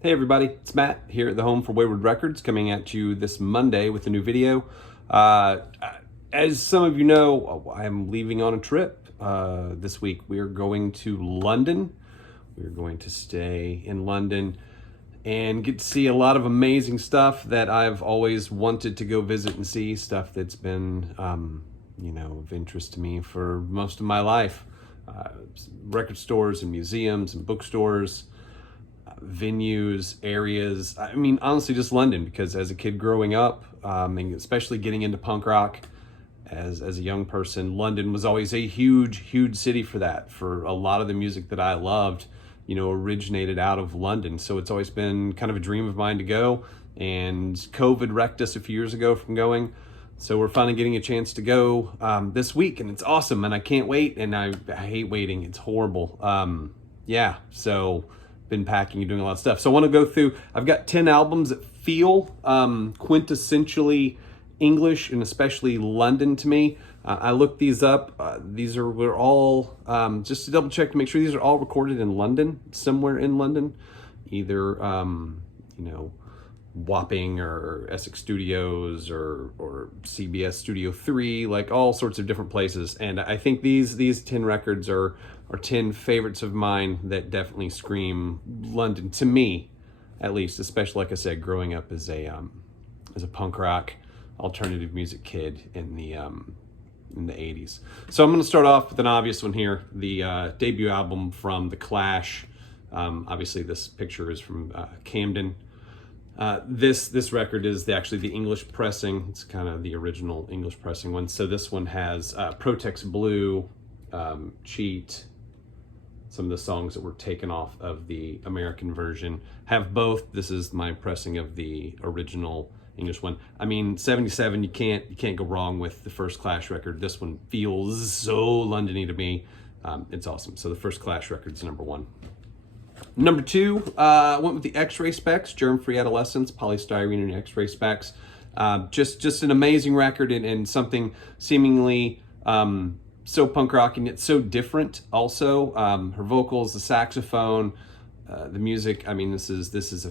Hey everybody, it's Matt here at the home for Wayward Records, coming at you this Monday with a new video. As some of you know, I'm leaving on a trip this week. We are going to London. We're going to stay in London and get to see a lot of amazing stuff that I've always wanted to go visit and see, stuff that's been, of interest to me for most of my life. Record stores and museums and bookstores, venues, areas. I mean, honestly, just London, because as a kid growing up, and especially getting into punk rock as a young person, London was always a huge city for that. For a lot of the music that I loved, originated out of London. So it's always been kind of a dream of mine to go. And COVID wrecked us a few years ago from going. So we're finally getting a chance to go this week, and it's awesome, and I can't wait, and I hate waiting. It's horrible. So been packing and doing a lot of stuff. So I want to go through, I've got 10 albums that feel quintessentially English, and especially London to me. I looked these up. We're all, just to double check to make sure these are all recorded in London, somewhere in London, either, Wapping or Essex Studios or CBS Studio 3, like all sorts of different places. And I think these 10 records are 10 favorites of mine that definitely scream London to me, at least, especially, like I said, growing up as a punk rock alternative music kid in the 80s. So I'm going to start off with an obvious one here, the debut album from The Clash. Obviously this picture is from Camden. This record is actually the English pressing. It's kind of the original English pressing one. So this one has Protex Blue, Cheat. Some of the songs that were taken off of the American version have both. This is my pressing of the original English one. I mean, 77, you can't go wrong with the first Clash record. This one feels so Londony to me. It's awesome. So the first Clash record's number one. Number two, went with the Xray Specs, Germ-free Adolescents, polystyrene and Xray Specs. Just an amazing record, and something seemingly so punk rock and yet so different also. Her vocals, the saxophone, the music. I mean, this is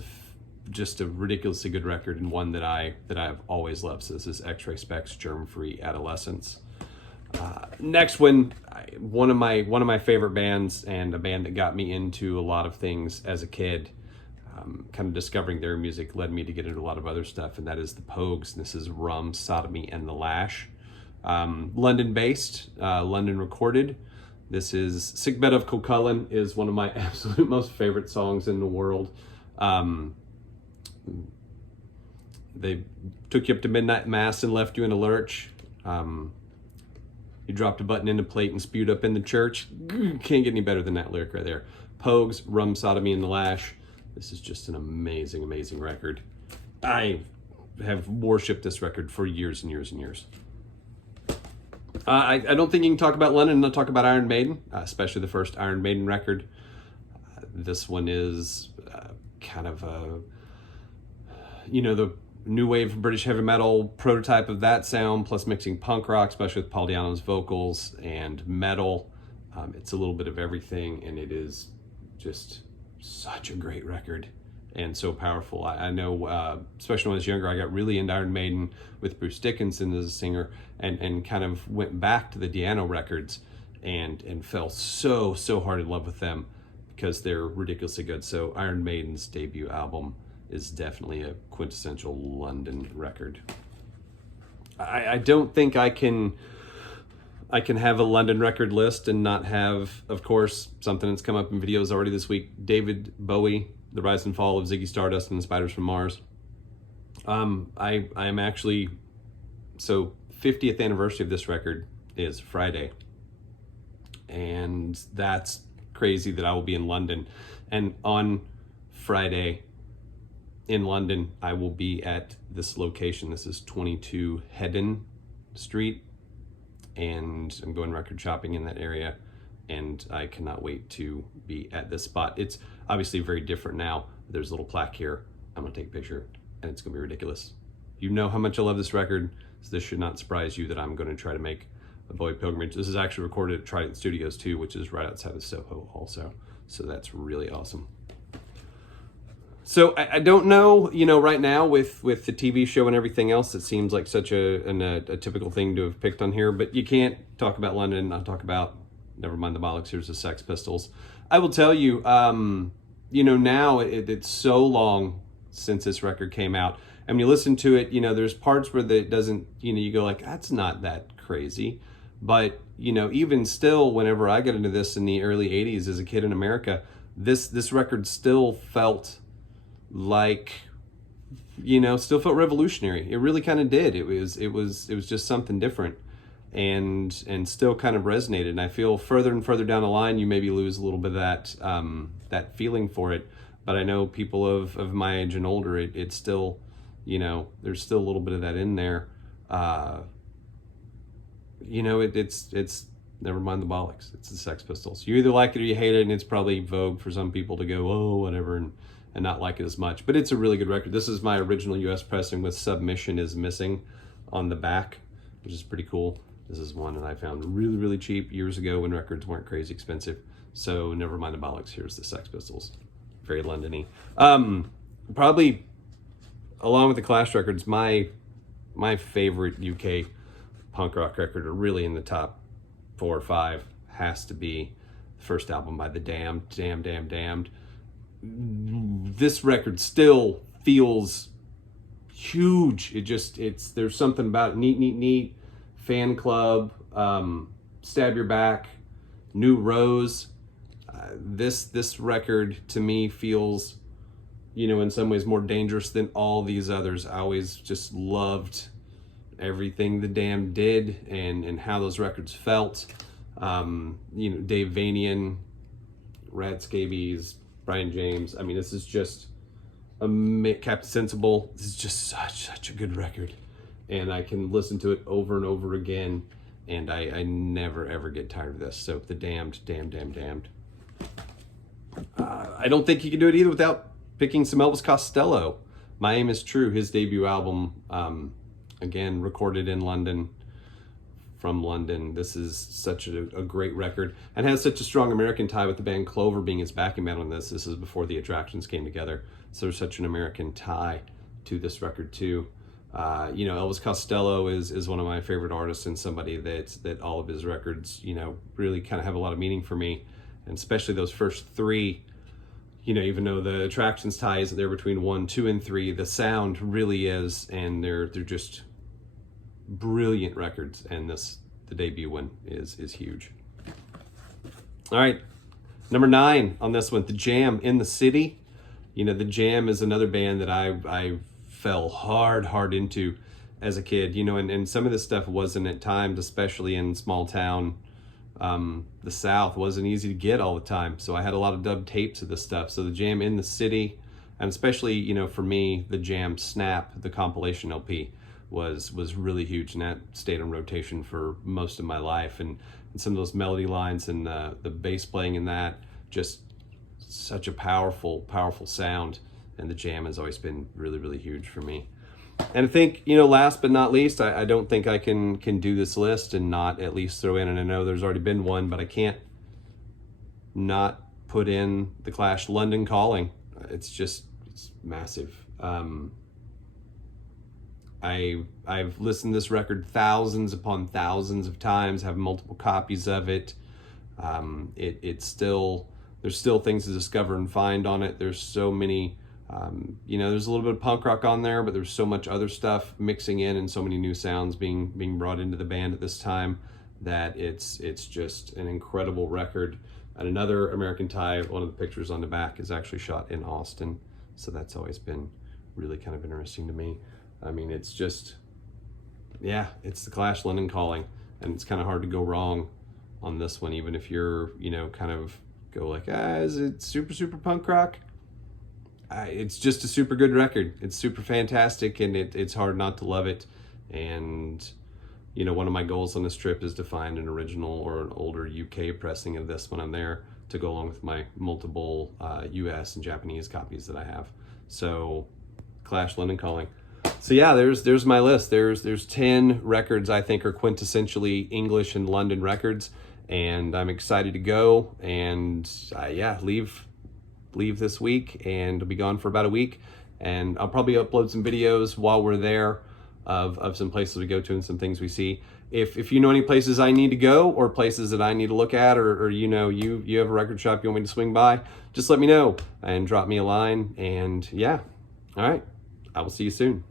just a ridiculously good record, and one that I've always loved. So this is Xray Specs, Germ-free Adolescents. Next one of my favorite bands, and a band that got me into a lot of things as a kid. Kind of discovering their music led me to get into a lot of other stuff, and that is the Pogues. This is Rum, Sodomy, and the Lash. London-based, London recorded. This is Sick Bed of Cuchulainn is one of my absolute most favorite songs in the world. They took you up to midnight mass and left you in a lurch. You dropped a button in the plate and spewed up in the church. Can't get any better than that lyric right there. Pogues, Rum, Sodomy, and the Lash. This is just an amazing record. I have worshipped this record for years and years and years. I don't think you can talk about London and not talk about Iron Maiden, especially the first Iron Maiden record. This one is kind of the new wave British heavy metal prototype of that sound, plus mixing punk rock, especially with Paul Di'Anno's vocals, and metal. It's a little bit of everything, and it is just such a great record and so powerful. I know, especially when I was younger, I got really into Iron Maiden with Bruce Dickinson as a singer, and kind of went back to the Di'Anno records and fell so hard in love with them because they're ridiculously good. So Iron Maiden's debut album is definitely a quintessential London record. I don't think I can have a London record list and not have, of course, something that's come up in videos already this week, David Bowie, The Rise and Fall of Ziggy Stardust and the Spiders from Mars. I am actually, so 50th anniversary of this record is Friday, and that's crazy that I will be in London. And on Friday in London, I will be at this location. This is 22 Hedden Street, and I'm going record shopping in that area, and I cannot wait to be at this spot. It's obviously very different now. There's a little plaque here. I'm gonna take a picture, and it's gonna be ridiculous. You know how much I love this record, so this should not surprise you that I'm gonna try to make a Bowie pilgrimage. This is actually recorded at Trident Studios too, which is right outside of Soho also. So that's really awesome. So I don't know, right now with the TV show and everything else, it seems like such a typical thing to have picked on here, but you can't talk about London and not talk about, never mind the Bollocks, here's the Sex Pistols. I will tell you, now it's so long since this record came out. And when you listen to it, there's parts where it doesn't, you go like, that's not that crazy. But, even still, whenever I got into this in the early 80s as a kid in America, this record still felt like, still felt revolutionary. It really kind of did. It was just something different, and still kind of resonated. And I feel further and further down the line, you maybe lose a little bit of that feeling for it. But I know people of my age and older, it's still, there's still a little bit of that in there. It's never mind the Bollocks. It's the Sex Pistols. You either like it or you hate it, and it's probably vogue for some people to go, oh, whatever, and not like it as much. But it's a really good record. This is my original US pressing with Submission is missing on the back, which is pretty cool. This is one that I found really, really cheap years ago when records weren't crazy expensive. So never mind the Bollocks. Here's the Sex Pistols. Very London-y. Probably, along with the Clash records, my favorite UK punk rock record, are really in the top 4 or 5, has to be the first album by the Damned. This record still feels huge. There's something about it. Neat, Fan Club, Stab Your Back, New Rose. This record to me feels, in some ways more dangerous than all these others. I always just loved everything the Damned did and how those records felt. Dave Vanian, Rad Scabies, Brian James. I mean, this is just Captain Sensible. This is just such a good record, and I can listen to it over and over again, and I never ever get tired of this. So the Damned. I don't think you can do it either without picking some Elvis Costello. My Aim Is True, his debut album, again recorded in London. From London. This is such a great record, and has such a strong American tie with the band Clover being his backing band on this. This is before the Attractions came together, so there's such an American tie to this record too. Elvis Costello is one of my favorite artists, and somebody that all of his records, really kind of have a lot of meaning for me, and especially those first 3. Even though the Attractions tie isn't there between 1, 2, and 3, the sound really is, and they're just brilliant records, and the debut one is huge. All right, number 9 on this one, The Jam, In the City. The Jam is another band that I fell hard into as a kid, and some of this stuff wasn't at times, especially in small town, the South, wasn't easy to get all the time. So I had a lot of dub tapes of this stuff. So The Jam, In the City, and especially, for me, The Jam Snap, the compilation LP, was really huge, and that stayed on rotation for most of my life. And some of those melody lines and the bass playing in that, just such a powerful sound. And The Jam has always been really, really huge for me. And I think, last but not least, I don't think I can do this list and not at least throw in, and I know there's already been one, but I can't not put in the Clash London Calling. It's massive. I've listened to this record thousands upon thousands of times, have multiple copies of it. It's still, there's still things to discover and find on it. There's so many, there's a little bit of punk rock on there, but there's so much other stuff mixing in, and so many new sounds being brought into the band at this time, that it's just an incredible record. And another American tie, one of the pictures on the back is actually shot in Austin, so that's always been really kind of interesting to me. I mean, it's just, it's the Clash London Calling, and it's kind of hard to go wrong on this one, even if you're, kind of go like, is it super punk rock? It's just a super good record. It's super fantastic, and it's hard not to love it. And, one of my goals on this trip is to find an original or an older UK pressing of this when I'm there, to go along with my multiple US and Japanese copies that I have. So, Clash London Calling. So yeah, there's my list. There's 10 records I think are quintessentially English and London records, and I'm excited to go and leave leave this week, and I'll be gone for about a week. And I'll probably upload some videos while we're there of some places we go to and some things we see. If you know any places I need to go, or places that I need to look at, or you know, you have a record shop you want me to swing by, just let me know and drop me a line. And yeah, all right, I will see you soon.